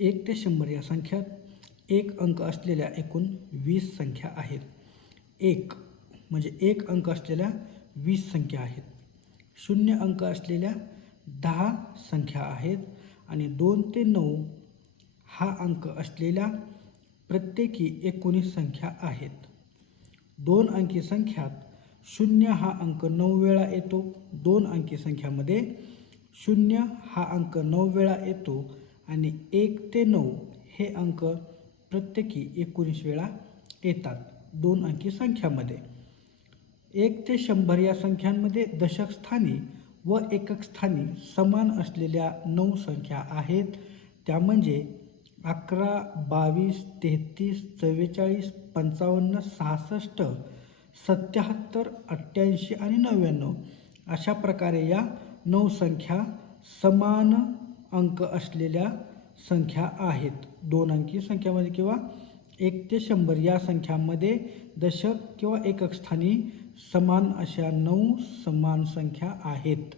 1 ते 100 या संख्यात एक अंक असलेल्या एकूण 20 संख्या आहेत. एक म्हणजे एक अंक असलेल्या 20 संख्या आहेत. 0 अंक असलेल्या 10 संख्या आहेत आणि 2 ते 9 हा अंक असलेल्या प्रत्येकी 19 संख्या आहेत. 2 अंकी संख्यात 0 हा अंक 9 वेळा येतो. 2 अंकी संख्यामध्ये 0 हा अंक 9 वेळा येतो आणि 1 ते 9 हे अंक प्रत्येकी 19 वेळा येतात 2 अंकी संख्यामध्ये. 1 ते 100 या संख्यांमध्ये दशक स्थानी व एकक स्थानी समान असलेल्या 9 संख्या आहेत. त्या म्हणजे 11, 22, 33, 44, 55, 66, 77, 88 आणि 99 अशा प्रकारे या 9 संख्या समान अंक असलेल्या संख्या आहेत. 2 अंकी संख्यामध्ये किंवा 1 ते 100 या संख्यांमध्ये दशक किंवा एकक स्थानी समान अशा 9 समान संख्या आहेत.